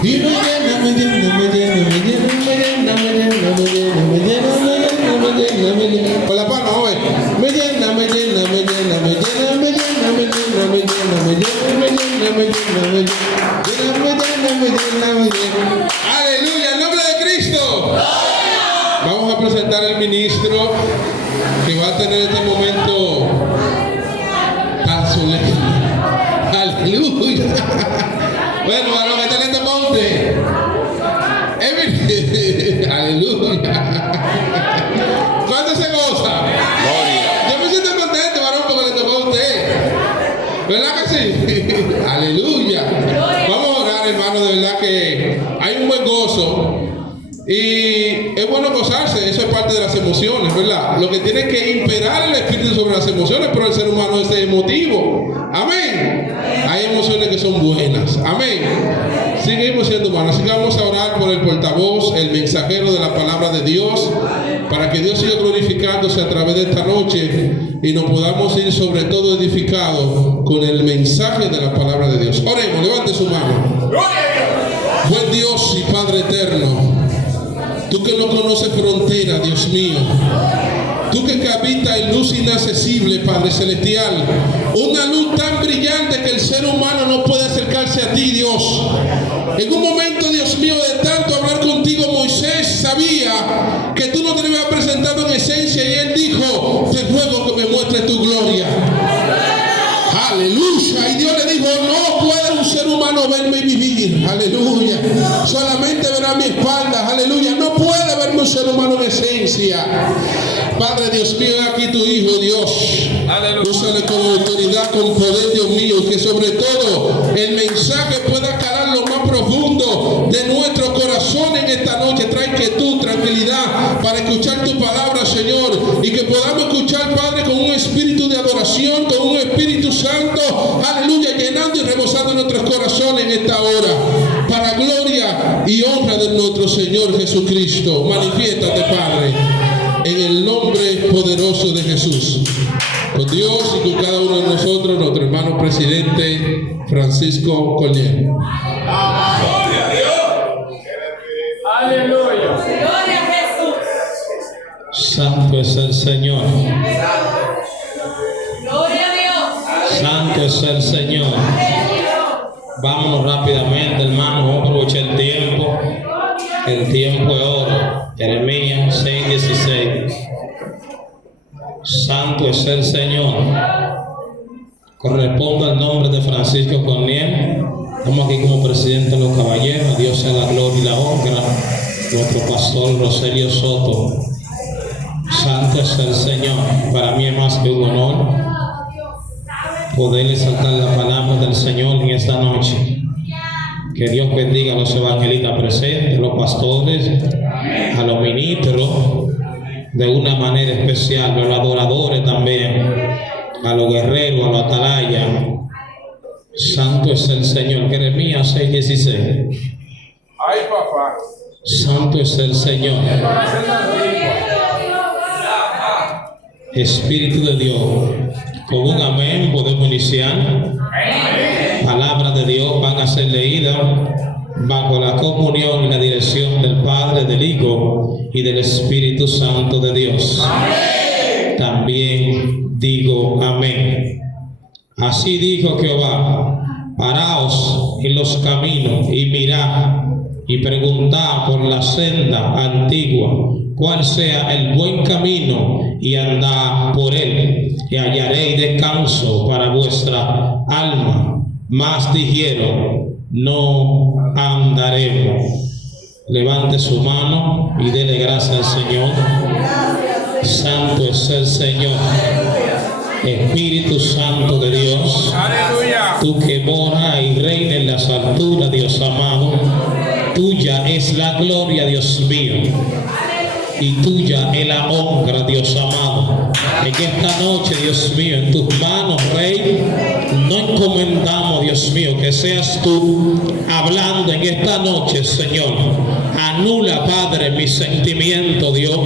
Y me llena, me llena, me llena, me llena, me llena, me llena, me llena, me llena, me llena, me llena, me llena. Con la palma, oye. Me llena, me llena, me llena, me llena, me llena, me llena, me llena, me llena, me llena, me llena, me llena, me llena, me llena. Aleluya, en nombre de Cristo. Vamos a presentar al ministro que va a tener este momento tan solemne. Aleluya. Bueno, a los que están en este monte. Aleluya. ¿Cuánto se goza? Yo me siento contento, varón, porque le tocó a usted. ¿Verdad que sí? Aleluya. Vamos a orar, hermano, de verdad que hay un buen gozo. Y es bueno gozarse, eso es parte de las emociones, ¿verdad? Lo que tiene que imperar el espíritu sobre las emociones, pero el ser humano es emotivo. Amén. Hay emociones que son buenas. Amén. Seguimos siendo humanos. Así que vamos a orar por el portavoz, el mensajero de la palabra de Dios, para que Dios siga glorificándose a través de esta noche y nos podamos ir sobre todo edificados con el mensaje de la palabra de Dios. Oremos, levante su mano. Buen Dios y Padre eterno, tú que no conoces frontera, Dios mío, tú que habitas en luz inaccesible, Padre celestial, una luz tan brillante que el ser humano no puede acercarse a ti, Dios. En un momento, Dios mío, de tanto hablar contigo, Moisés sabía que tú no te ibas presentado en esencia y él dijo: te ruego que me muestres tu gloria. Aleluya. Y Dios le dijo: no puede un ser humano verme y vivir. Aleluya. Solamente verá mi espalda. Aleluya. No puede verme un ser humano en esencia. Padre Dios mío, aquí tu Hijo, Dios. Úsale con autoridad, con poder, Dios mío, que sobre todo el mensaje pueda calar lo más profundo de nuestro corazón en esta noche. Trae quietud, tranquilidad para escuchar tu palabra, Señor, y que podamos escuchar, Padre, con un espíritu de adoración, con un Espíritu Santo, aleluya, llenando y rebosando nuestros corazones en esta hora, para gloria y honra de nuestro Señor Jesucristo. Manifiéstate, Padre, en el nombre poderoso de Jesús. Con Dios y con cada uno de nosotros, nuestro hermano presidente Francisco Collier. Aleluya. Gloria a Jesús. Santo es el Señor. Gloria a Dios. Santo es el Señor. Vámonos rápidamente, hermano. Vamos a aprovechar el tiempo. El tiempo es oro. Jeremías 6:16. Santo es el Señor. Corresponde al nombre de Francisco Corniel. Estamos aquí como presidente de los caballeros. A Dios sea la gloria y la honra. Nuestro pastor Roselio Soto. Santo es el Señor. Para mí es más que un honor poder exaltar la palabra del Señor en esta noche. Que Dios bendiga a los evangelistas presentes, a los pastores, a los ministros de una manera especial, a los adoradores también, a los guerreros, a los atalayas. Santo es el Señor. Jeremías 6:16. Ay, papá. Santo es el Señor. Espíritu de Dios. Con un amén podemos iniciar. Palabras de Dios van a ser leídas bajo la comunión y la dirección del Padre, del Hijo y del Espíritu Santo de Dios. También digo amén. Así dijo Jehová: paraos en los caminos y mirad y preguntad por la senda antigua cuál sea el buen camino, y andad por él, y hallaréis descanso para vuestra alma. Mas dijeron: no andaremos. Levante su mano y dele gracias al Señor. Santo es el Señor. Espíritu Santo de Dios, tú que moras y reinas en las alturas, Dios amado, tuya es la gloria, Dios mío. y tuya es la honra, Dios amado. En esta noche, Dios mío, en tus manos, Rey, no encomendamos, Dios mío, que seas tú hablando en esta noche, Señor. Anula, Padre, mi sentimiento, Dios,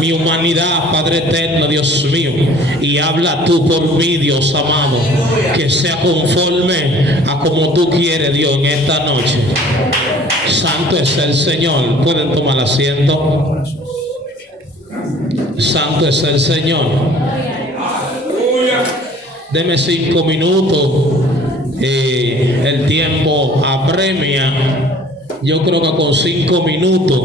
mi humanidad, Padre eterno, Dios mío, y habla tú por mí, Dios amado, que sea conforme a como tú quieres, Dios, en esta noche. Santo es el Señor. Pueden tomar asiento. Santo es el Señor. Deme 5 minutos. El tiempo apremia. Yo creo que con 5 minutos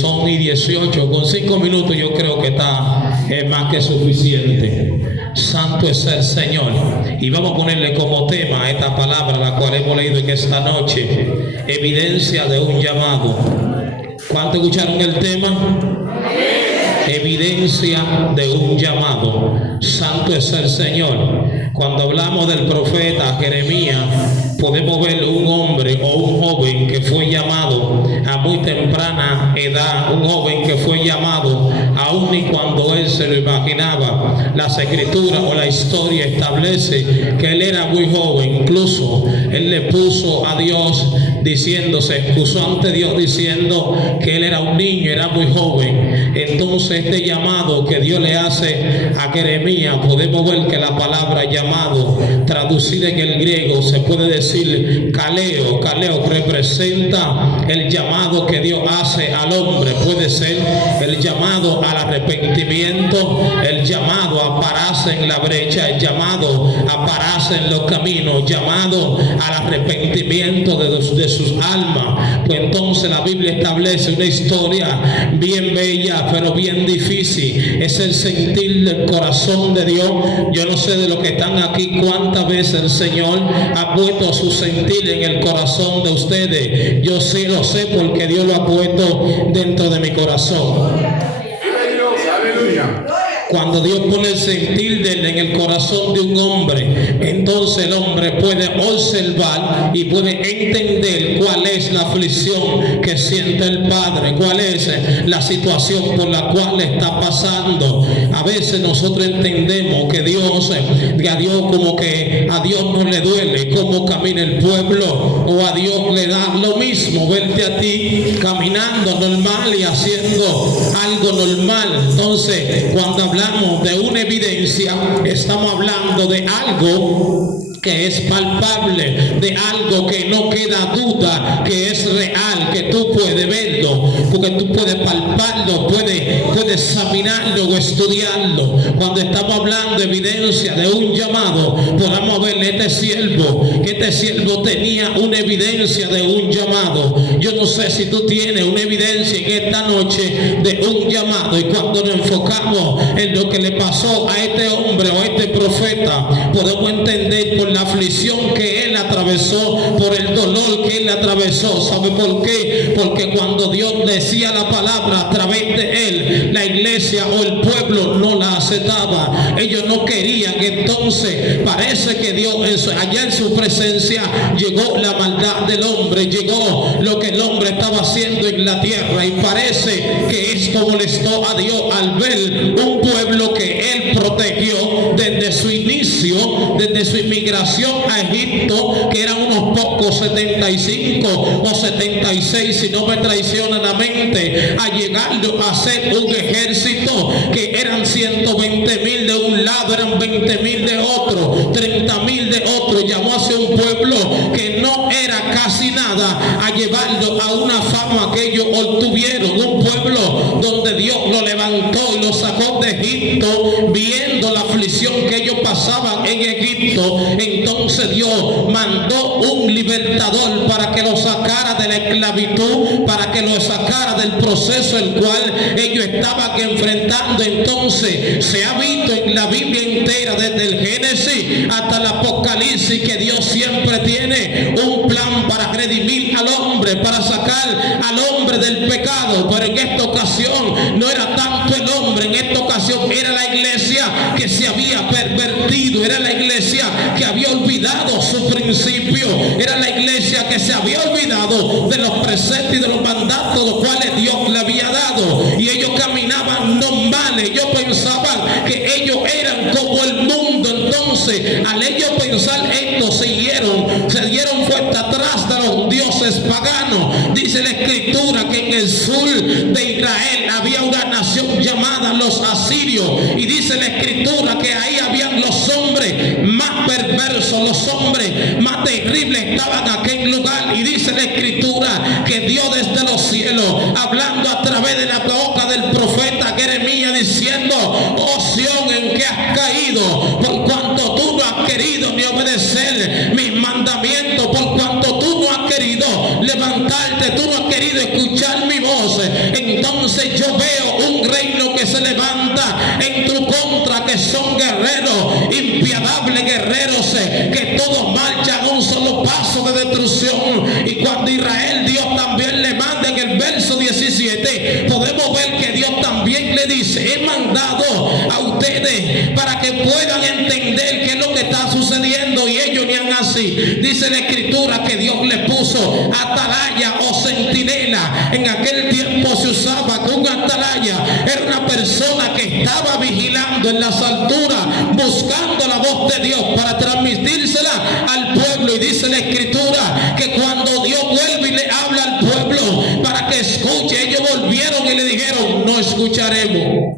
son y 18. Con 5 minutos yo creo que está más que suficiente. Santo es el Señor. Y vamos a ponerle como tema a esta palabra, la cual hemos leído en esta noche: evidencia de un llamado. ¿Cuántos escucharon el tema? Evidencia de un llamado. Santo es el Señor. Cuando hablamos del profeta Jeremías, podemos ver un hombre o un joven que fue llamado a muy temprana edad, un joven que fue llamado aún y cuando él se lo imaginaba. Las escrituras o la historia establece que él era muy joven. Incluso él le puso a Dios diciendo, se excusó ante Dios diciendo que él era un niño, era muy joven. Entonces este llamado que Dios le hace a Jeremías, podemos ver que la palabra llamado, traducida en el griego, se puede decir kaleo. Kaleo representa el llamado que Dios hace al hombre. Puede ser el llamado al arrepentimiento, el llamado a pararse en la brecha, el llamado a pararse en los caminos, llamado al arrepentimiento de sus almas. Pues entonces la Biblia establece una historia bien bella, pero bien difícil. Es el sentir del corazón de Dios. Yo no sé de los que están aquí cuántas veces el Señor ha puesto su sentir en el corazón de ustedes. Yo sí lo sé porque Dios lo ha puesto dentro de mi corazón. Cuando Dios pone el sentir de él en el corazón de un hombre, entonces el hombre puede observar y puede entender cuál es la aflicción que siente el Padre, cuál es la situación por la cual está pasando. A veces nosotros entendemos que a Dios como que a Dios no le duele cómo camina el pueblo, o a Dios le da lo mismo verte a ti caminando normal y haciendo algo normal. Entonces, cuando hablamos de una evidencia, estamos hablando de algo que es palpable, de algo que no queda duda, que es real, que tú puedes verlo, porque tú puedes palparlo, puedes examinarlo o estudiarlo. Cuando estamos hablando de evidencia de un llamado, podamos ver este siervo tenía una evidencia de un llamado. Yo no sé si tú tienes una evidencia en esta noche de un llamado, y cuando nos enfocamos en lo que le pasó a este hombre o a este profeta, podemos entender por la aflicción que él atravesó, por el dolor que él atravesó. ¿Sabe por qué? Porque cuando Dios decía la palabra a través de él, la iglesia o el pueblo no la aceptaba. Ellos no querían. Entonces parece que Dios, allá en su presencia, llegó la maldad del hombre, llegó lo que el hombre estaba haciendo en la tierra, y parece que esto molestó a Dios al ver un pueblo que él protegió desde su inicio, desde su inmigración a Egipto, que eran unos pocos, 75 o 76 si no me traiciona la mente, a llegar a ser un ejército que eran 120,000 de un lado, eran 20,000 de otro, 30,000 de otro. Llamó hacia un pueblo que no era casi nada, a llevarlo a una fama que ellos obtuvieron, un pueblo donde Dios lo levantó y lo sacó de Egipto, viendo la aflicción que ellos pasaban en Egipto. Entonces Dios mandó un libertador para que lo sacara de la esclavitud, para que lo sacara del proceso el cual ellos estaban enfrentando. Entonces se ha visto en la Biblia entera, desde el Génesis hasta el Apocalipsis, que Dios siempre tiene un plan para redimir al hombre, para sacar al hombre del pecado. Pero en esta ocasión no era tanto el hombre, en esta ocasión era la iglesia que se había pervertido, era la iglesia que había olvidado su principio, era la iglesia que se había olvidado de los preceptos y de los mandatos los cuales Dios le había dado, y ellos entonces al ellos pensar esto, se dieron vuelta atrás de los dioses paganos. Dice la escritura que en el sur de Israel había una nación llamada los asirios, y dice la escritura que ahí habían los hombres más perversos, los hombres más terribles estaban en aquel lugar. Y dice la escritura que Dios desde los cielos, hablando a través de la boca del profeta Jeremías, diciendo: oh Sión, ¿en qué has caído? Por cuanto tú no has querido ni obedecer mis mandamientos, por cuanto tú no has querido levantarte, tú no has querido escuchar mi voz. Entonces yo veo un reino que se levanta en tu contra, que son guerreros, impiadables guerreros, que todos marchan a un solo paso de destrucción. Y cuando Israel, Dios también le manda en el verso 17, podemos ver que Dios también le dice: he mandado a ustedes para que puedan entender qué es lo que está sucediendo, y ellos ni han así. Dice la escritura que Dios le puso atalaya o centinela. En aquel tiempo se usaba que un atalaya era una persona que estaba vigilando en las alturas, buscando la voz de Dios para transmitírsela al pueblo. Y dice la escritura que cuando Dios vuelve y le habla al pueblo para que escuche, ellos volvieron y le dijeron: no escucharemos.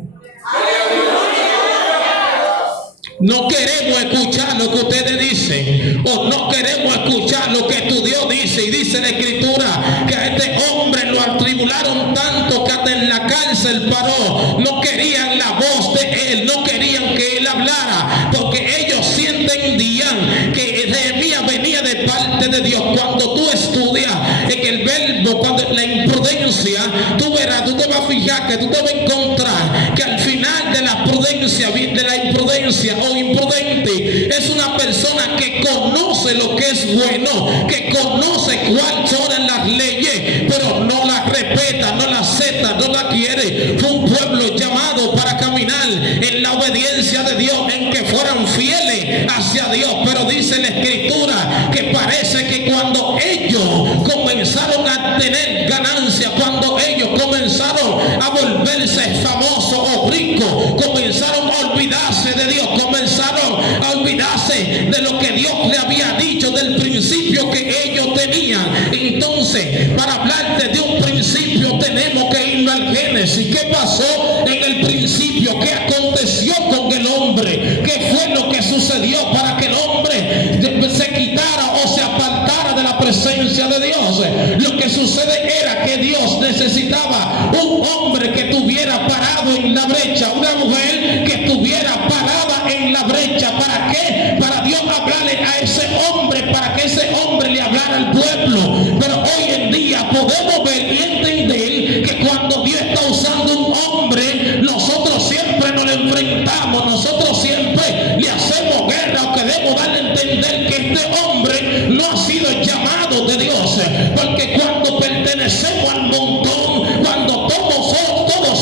No queremos escuchar lo que ustedes dicen, o no queremos escuchar lo que tu Dios dice. Y dice la escritura que a este hombre lo atribularon tanto que hasta en la cárcel paró. No querían la voz de él, no querían que él hablara, porque ellos sí entendían que Jeremías venía de parte de Dios. Cuando tú estudias en el verbo, cuando la imprudencia, tú verás, tú te vas a fijar que tú te vas a encontrar que al final de la prudencia, de la imprudencia o imprudente, es una persona que conoce lo que es bueno, que conoce cuáles son las leyes, pero no las respeta, no las acepta, no las quiere. Fue un pueblo llamado para caminar en la obediencia de Dios, en que fueran fieles hacia Dios. Pero dice la escritura que parece que cuando ellos comenzaron a tener ganancia, cuando ellos comenzaron a volverse famosos o ricos, comenzaron a olvidarse de Dios, comenzaron a olvidarse de lo que Dios le había dicho, del principio que ellos tenían. Entonces, para hablarte de un principio tenemos que irnos al Génesis. ¿Qué pasó en el principio? ¿Qué aconteció con el hombre? ¿Qué fue lo que sucedió para que el hombre se quitara o se apartara de la presencia de Dios? Lo que sucede era que Dios necesitaba un hombre que estuviera parado en la brecha, una mujer que estuviera parada en la brecha. ¿Para qué? Para Dios hablarle a ese hombre, para que ese hombre le hablara al pueblo. Pero hoy en día podemos ver y entender que cuando Dios está usando un hombre, nosotros siempre nos enfrentamos, nosotros siempre le hacemos guerra, o queremos darle a entender que este hombre no ha sido llamado de Dios. Porque cuando pertenecemos al montón, cuando todos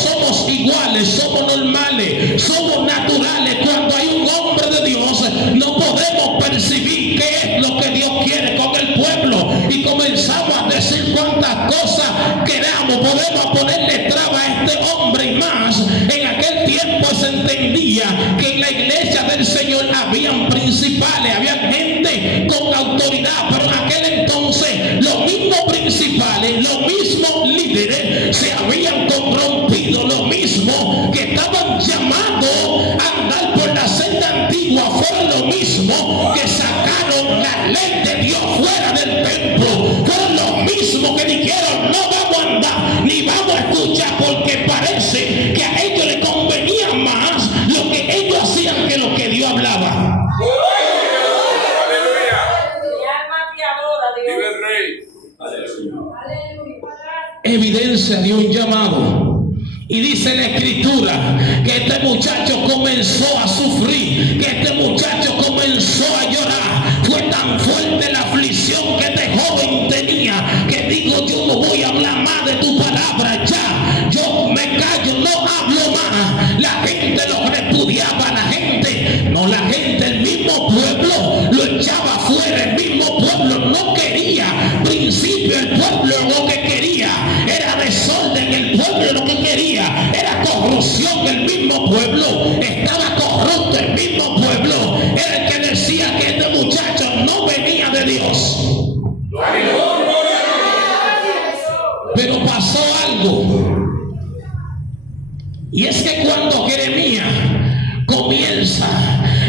somos iguales, somos normales, somos naturales, cuando hay un hombre de Dios, no podemos percibir qué es lo que Dios quiere con el pueblo, y comenzamos a decir cuantas cosas queramos. Podemos ponerle traba a este hombre y más. En aquel tiempo se entendía que en la iglesia del Señor habían principales, había gente con autoridad, pero en aquel entonces los mismos principales, los mismos líderes se habían corrompido, los mismos que estaban llamados a andar por la senda antigua fueron los mismos que sacaron la ley de Dios fuera del templo, fueron los mismos que dijeron: no vamos a andar ni vamos a escuchar, porque parece que a ellos les convenía más lo que ellos hacían que lo que Dios hablaba. Evidencia de un llamado. Y dice la escritura que este muchacho comenzó a sufrir, que este muchacho comenzó a llorar. Fue tan fuerte la aflicción que este joven tenía, que digo: yo no voy a hablar más de tu palabra, ya, yo me callo, no hablo más. La gente lo repudiaba, la gente, el mismo pueblo lo echaba fuera, el mismo pueblo no quería principio, el pueblo lo que quería era desorden, el pueblo lo que quería era corrupción, el mismo pueblo estaba corrupto, el mismo pueblo era el que algo. Y es que cuando Jeremías comienza,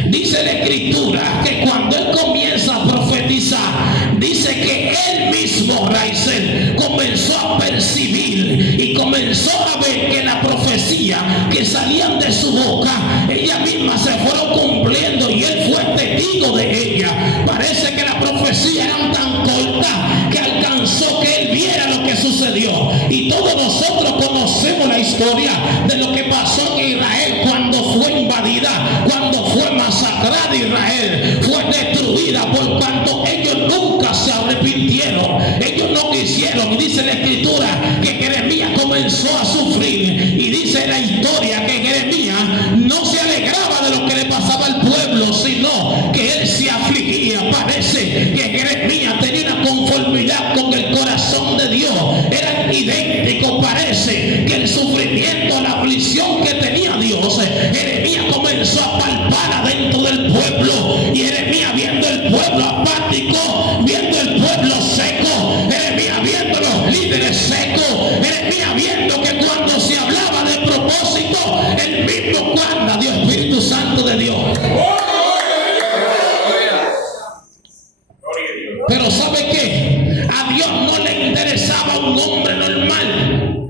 dice la escritura, que cuando él comienza a profetizar, dice que él mismo, Raizel, comenzó a percibir y comenzó a ver que la profecía que salían de su boca, ella misma se fueron cumpliendo y él fue testigo de ella. Parece que las profecías eran tan cortas que alcanzó que él viera lo que sucedió. Y todos nosotros conocemos la historia de lo que pasó en Israel cuando fue invadida, cuando fue masacrada Israel, fue destruida por cuanto ellos nunca se arrepintieron, ellos no quisieron. Y dice la escritura que Jeremías comenzó a sufrir, y dice la historia que Jeremías no se alegraba de lo que le pasaba al pueblo, sino que él se afligía. Parece que Jeremías tenía una conformidad con el corazón de Dios, eran idénticos. Parece que el sufrimiento, la aflicción que tenía Dios, Jeremías comenzó a palpar adentro del pueblo. Y Jeremías, viendo el pueblo apático, viendo el pueblo seco, Jeremías viendo los líderes secos, Jeremías viendo que cuando se hablaba de propósito, el mismo cuando Dios, Espíritu Santo de Dios. Pero ¿sabe qué? A Dios no le interesaba un hombre normal.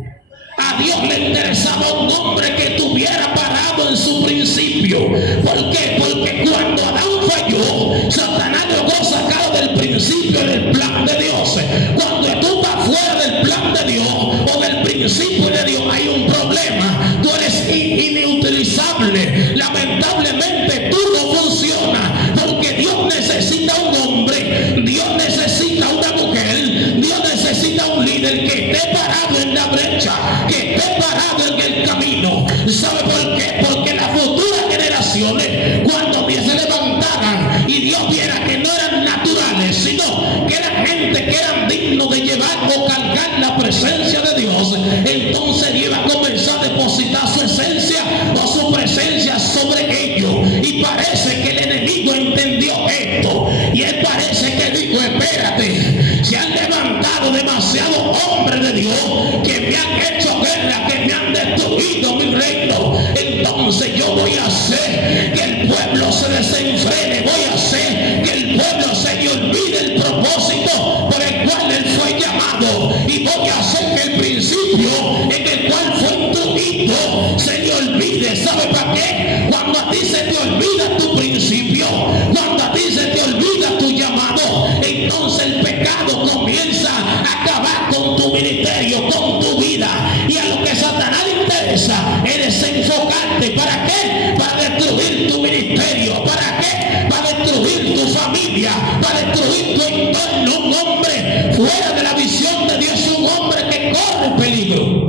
A Dios le interesaba un hombre que estuviera parado en su principio. ¿Por qué? Porque cuando Adán falló, Satanás logró sacarlo del principio del plan de Dios. Cuando tú estás fuera del plan de Dios o del principio de Dios, hay un problema. Tú eres inutilizable. Lamentablemente tú no funcionas, porque Dios necesita un hombre, Dios necesita una mujer, Dios necesita un líder que esté parado en la brecha, que esté parado en el camino. ¿Sabe por qué? Porque las futuras generaciones, cuando Dios se levantaran y Dios viera que no eran naturales, sino que eran gente que eran dignos de llevar o cargar la presencia de Dios, entonces Dios iba a comenzar a depositar su esencia o su presencia sobre ellos. Y parece que el enemigo entendió esto, y él parece que dijo: espérate, se han levantado demasiados hombres de Dios que me han hecho guerra, que me han destruido mi reino. Entonces yo voy a hacer que el pueblo se desenfrene, voy a hacer que el pueblo se le olvide el propósito por el cual él fue llamado, y voy a hacer que el principio en el cual fue instruido se le olvide. ¿Sabe para qué? Cuando a ti se te olvida tu principio, cuando a ti se te olvida tu llamado, entonces el pecado comienza a acabar con tu ministerio, con tu vida. Y a lo que Satanás le interesa es desenfocarte. ¿Para qué? Para destruir tu ministerio. ¿Para qué? Para destruir tu familia, para destruir tu entorno. Un hombre fuera de la visión de Dios es un hombre que corre peligro.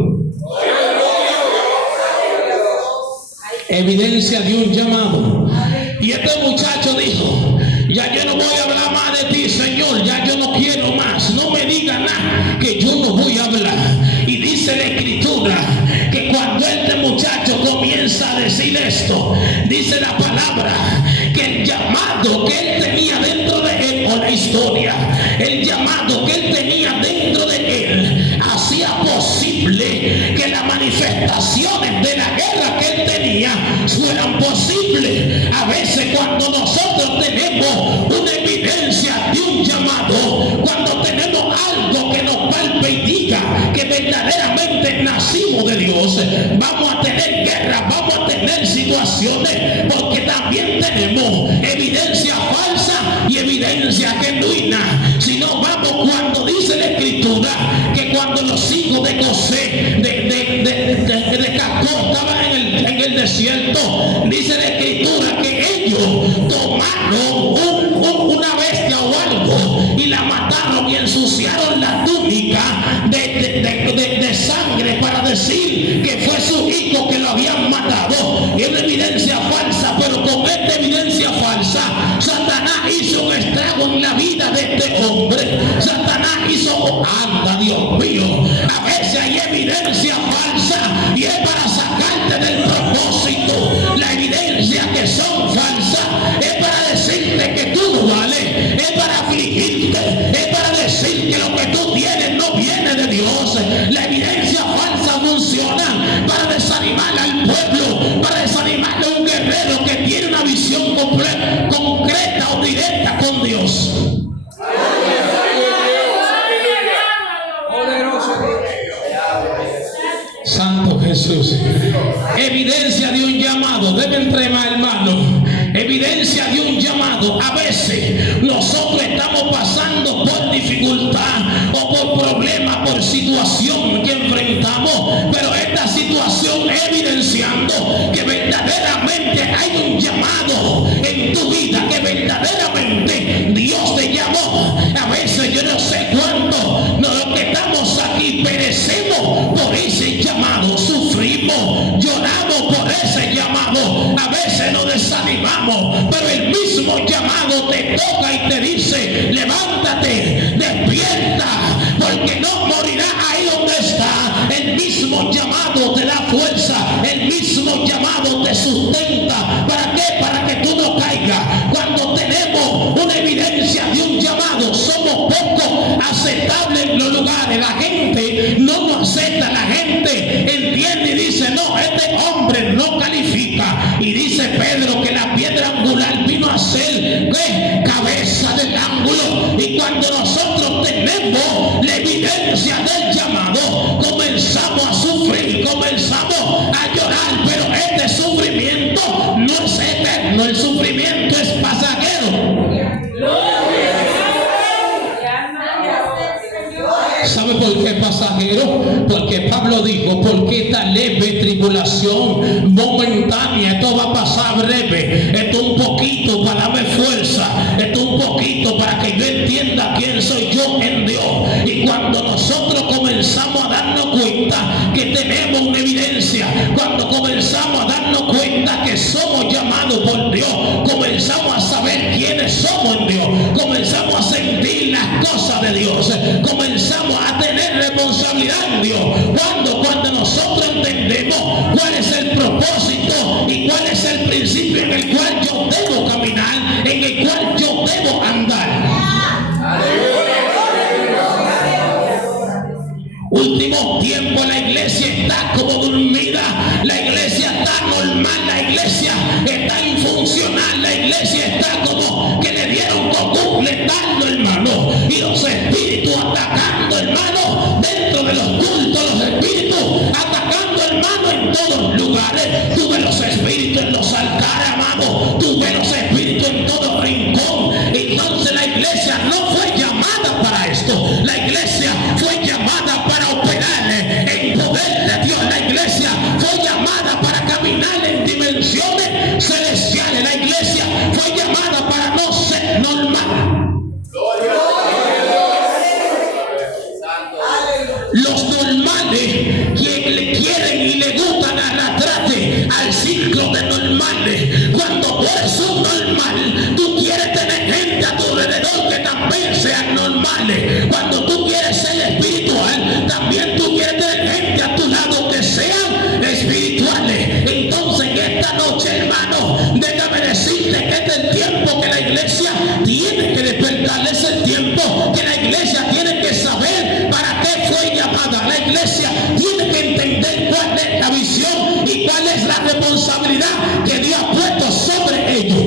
Evidencia de un llamado. Y este muchacho dijo: ya yo no voy a hablar más de ti, Señor, ya yo no quiero más, no me diga nada, que yo no voy a hablar. Y dice la escritura que cuando este muchacho comienza a decir esto, dice la palabra que el llamado que él tenía dentro de él, o la historia, el llamado que él tenía dentro de él, hacía posible que las manifestaciones de la guerra que él tenía fueran posibles. A veces cuando nosotros tenemos una evidencia de un llamado, cuando tenemos algo que nos palpe y diga que verdaderamente nacimos de Dios, vamos a tener guerra, vamos a tener situaciones, porque también tenemos evidencia falsa y evidencia genuina. Si no, vamos cuando dice la escritura que cuando los hijos de José, de Jacob, estaban en el desierto, dice la escritura que ellos tomaron una bestia o algo y la mataron y ensuciaron la túnica de sangre para decir que fue su hijo que lo habían matado. Y es una evidencia falsa, pero con esta evidencia falsa Satanás hizo un estrago en la vida de este hombre. Satanás hizo, anda Dios mío, a veces hay evidencia falsa y es para sacarte del propósito. La evidencia que son falsas es para decirte que tú no vales, es para afligirte, es para decir que lo que tú tienes no viene de Dios. La evidencia falsa Santo Jesús. Evidencia de un llamado. Deben tremar, hermano. Evidencia de un llamado. A veces nosotros estamos pasando por dificultad o por problemas, por situación que enfrentamos, pero esta situación evidenciando que verdaderamente hay un llamado en tu vida, que verdaderamente Dios te llamó. A veces yo no sé cuánto los que estamos aquí perecemos por ese llamado, sufrimos, lloramos por ese llamado, a veces nos desanimamos, pero el mismo llamado te toca y te dice: levántate, despierta, porque no morirás ahí donde está. El mismo llamado te da fuerza, el mismo llamado te sustenta. ¿Para qué? Para que tú no caigas. Cuando tenemos una evidencia de un llamado, somos poco aceptables en los lugares. La gente no nos acepta, la gente entiende y dice: no, este hombre no califica. Y dice Pedro que la piedra angular vino a ser cabeza del ángulo. Y cuando nosotros tenemos la evidencia del llamado, comenzamos a sufrir, comenzamos a llorar, pero este sufrimiento no es eterno, el sufrimiento es pasajero. ¿Sabe por qué pasajero? Porque Pablo dijo: porque esta leve tribulación momentánea, esto va a pasar breve, esto un poquito para darme fuerza, esto un poquito para que yo entienda quién soy yo en Dios. Y cuando nosotros comenzamos a darnos cuenta que tenemos una evidencia, cuando comenzamos a darnos cuenta que somos llamados por Dios, comenzamos a saber quiénes somos en Dios, comenzamos a sentir las cosas de Dios, comenzamos a tener responsabilidad en Dios. Cuando nosotros entendemos cuál es el propósito y cuál es el principio en el cual yo debo caminar, en el cual yo debo andar. Último tiempo la iglesia está como dormida, la iglesia está normal, la iglesia está infuncional, la iglesia está como que le dieron con completando, hermano, y los espíritus atacando, hermano, dentro de los cultos, los espíritus atacando, hermano, en todos lugares. Tuve los espíritus en los altares, amado, tuve los espíritus en todo rincón. Entonces la iglesia no fue llamada para esto, la iglesia fue llamada para operar en poder de Dios. La iglesia fue llamada para caminar en dimensiones celestiales. La iglesia fue llamada para no ser normal. Los normales quieren y le gustan arrastrarte al ciclo de normales. Cuando tú eres un normal, tú quieres tener gente a tu alrededor que también sean normales. Cuando tú quieres ser espiritual, también tú quieres tener gente a tu lado que sean espirituales. Entonces en esta noche, hermano, déjame decirte que este es el tiempo que la iglesia tiene que despertar. Es el tiempo que la iglesia tiene que saber para qué fue llamada. La iglesia tiene que entender cuál es la visión y cuál es la responsabilidad que Dios ha puesto sobre ellos.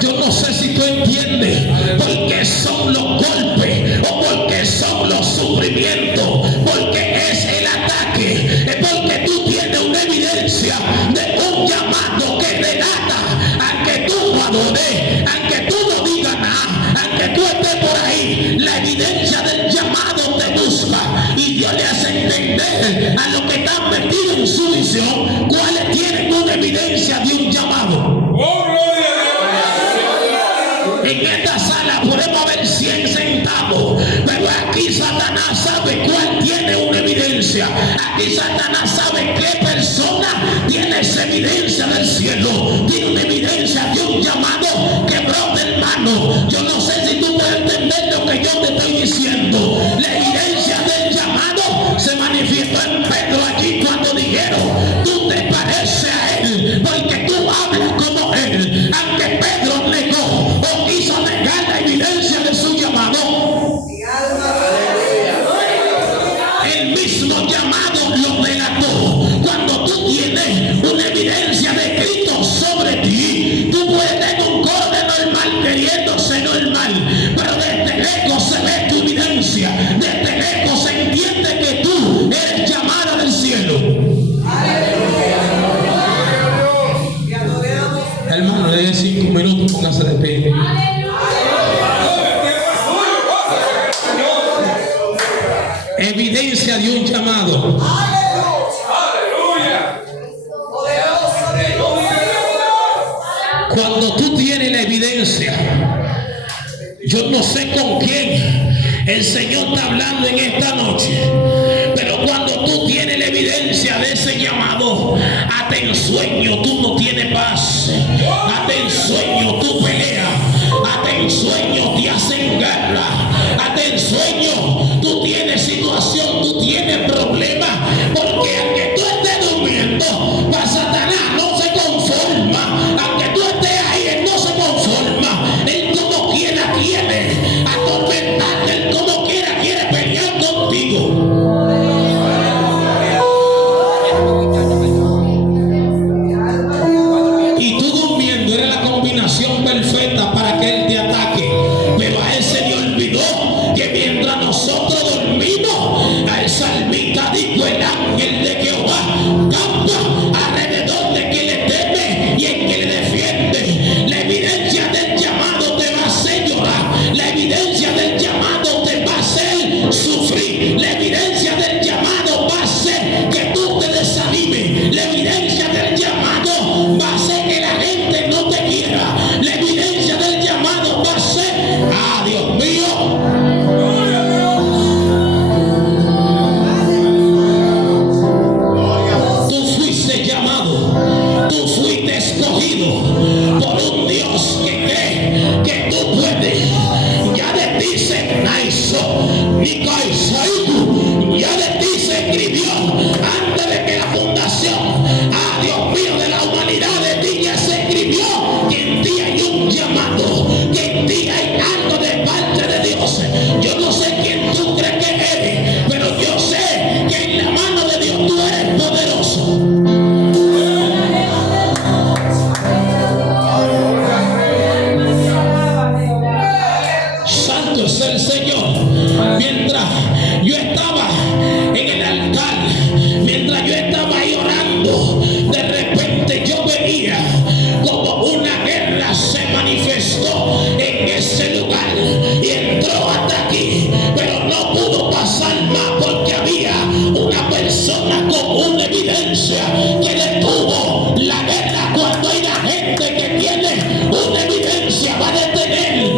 Yo no sé si tú entiendes por qué son los golpes o por qué son los sufrimientos, porque es el ataque, es porque tú tienes una evidencia de un llamado que relata, aunque tú no adores, aunque tú no digas nada, aunque tú estés por ahí, la evidencia del llamado te busca y Dios le hace entender a los que están metidos en su visión cuáles tienen una evidencia de un llamado. En esta sala podemos haber 100 sentados, pero aquí Satanás sabe cuál tiene una evidencia. Aquí Satanás sabe qué persona tiene esa evidencia del cielo, tiene una evidencia de un llamado que brota, hermano. Yo no sé si tú puedes entender lo que yo te estoy diciendo. La evidencia del llamado se manifestó en Pedro allí cuando dijeron: tú te pareces a él porque tú hablas como él. Aunque Pedro negó o quiso negar la evidencia de su llamado, el mismo llamado lo delató. Cuando tú tienes una evidencia de Cristo sobre ti, tú puedes tener un coro de normal queriéndose normal, pero desde lejos se ve tu evidencia de evidencia de un llamado. Cuando tú tienes la evidencia, yo no sé con quién el Señor está hablando en esta noche, pero cuando tú tienes la evidencia de ese llamado, hasta en sueño tú no tienes paz, hasta en sueño tú peleas, hasta en sueño te hacen guerra, hasta en sueño tú tienes situación, tú tienes problemas, porque aunque tú estés durmiendo, para Satanás no se conforma, aunque tú estés ahí, él no se conforma, él como quiera quiere atormentarte, él como quiera quiere pelear contigo. Y tú durmiendo era la combinación perfecta para que él te ataque, pero a él se le olvidó que mientras nosotros dormimos, al salmista dijo: el ángel de Jehová campa alrededor de quien le teme y en que le defiende. La evidencia del llamado te va a hacer llorar, la evidencia del llamado te va a hacer sufrir, la evidencia del llamado va a hacer que tú te desanimes, la evidencia del llamado va a hacer que la gente no te quiera, la evidencia del llamado va a ser, Dios mío, tú fuiste llamado, tú fuiste escogido por un Dios que cree que tú puedes. Ya de ti se nació, ni Caisaiku, ya de ti se escribió antes de que la fundación, Dios mío, de la humanidad, de ti ya se escribió que en ti hay un llamado, que en ti hay algo de parte de Dios. Yo no sé quién tú crees que eres, pero yo sé que en la mano de Dios tú eres poderoso. Santo es el Señor. Mientras yo estaba en el altar, mientras yo estaba ahí orando, de repente yo veía como una guerra se manifestó en ese lugar y entró hasta aquí, pero no pudo pasar más porque había una persona con una evidencia que detuvo la guerra. Cuando hay la gente que tiene una evidencia va a detener,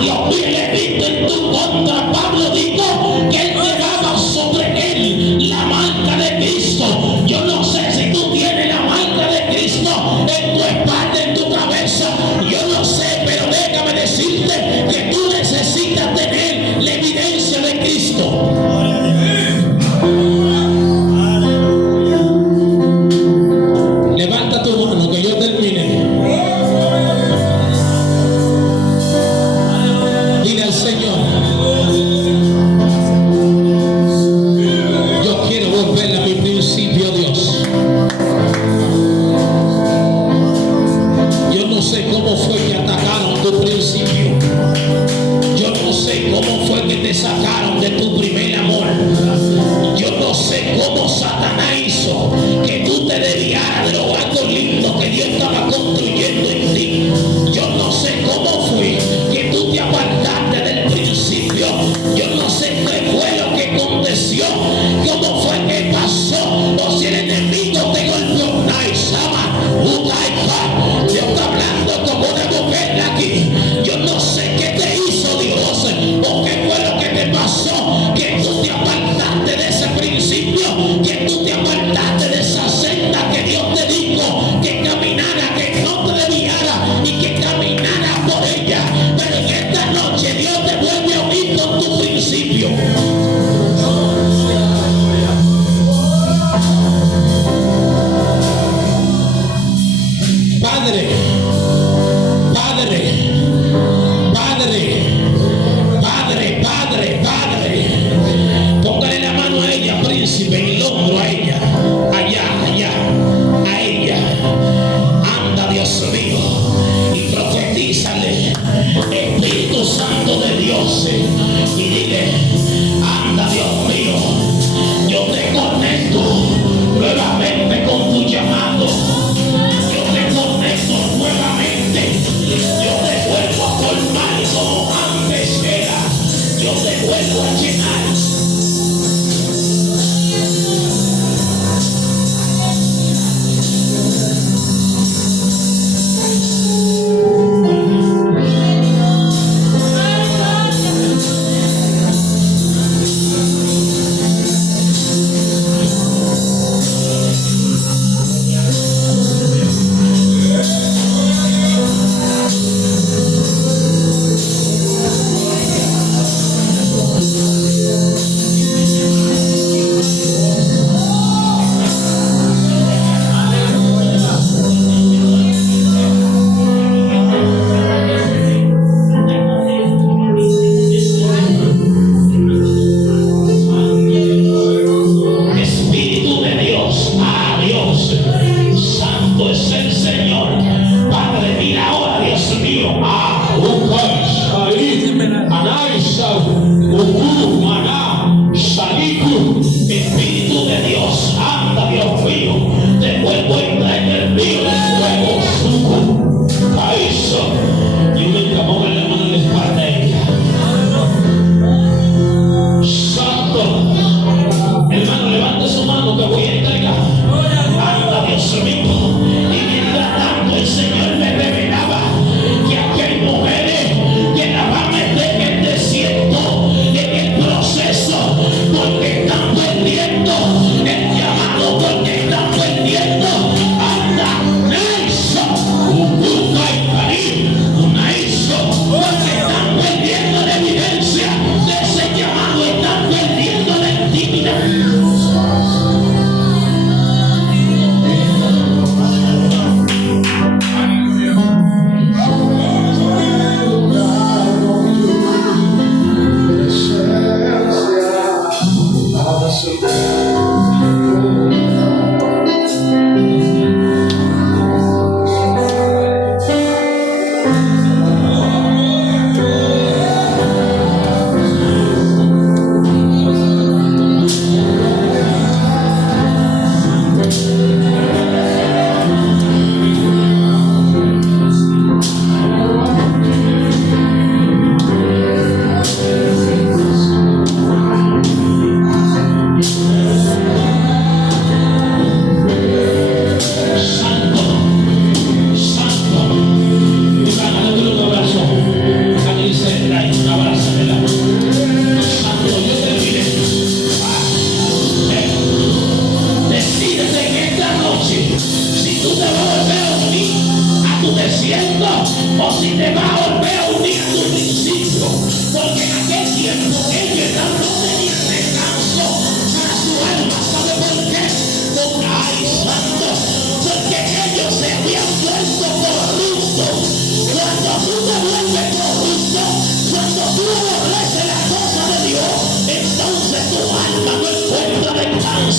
Dios mío, le visto en tu contra. Pablo dijo que él llevaba sobre él la marca de Cristo. Yo no sé si tú tienes la marca de Cristo en tu espalda, en tu cabeza, yo no sé, pero déjame decirte que tú necesitas tener la evidencia de Cristo. Levanta tu mano que yo termine. Dile al Señor: yo quiero volver a mi principio, Dios. Yo no sé cómo fue que atacaron tu principio. Yo no sé cómo fue que te sacaron de tu primer amor. Yo no sé cómo Satanás hizo que tú te desviaras de lo algo lindo que Dios estaba construyendo en ti. Yo no sé cómo fue que tú te apartaste del principio. Yo no sé qué fue lo que aconteció, cómo fue que pasó, o si el enemigo te golpeó. Dios está hablando como una mujer aquí. Yo no sé qué te hizo Dios o qué fue lo que te pasó, que tú te apartaste de ese principio, que tú te apartaste de esa senda que Dios te dijo que caminara, que no te desviara y que caminara por ella. Pero en esta noche Dios te vuelve a unir con tu principio. Padre, Padre, Padre, Padre, Padre, Padre, póngale la mano a ella, príncipe, en el hombro a ella, allá, a ella. Anda, Dios mío, y profetízale, Espíritu Santo de Dios, y dile: anda, Dios mío, yo te conecto nuevamente con tu llamado. Nuevamente, yo te vuelvo a formar como antes era. Yo te vuelvo a llenar.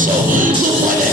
eso. Tú puedes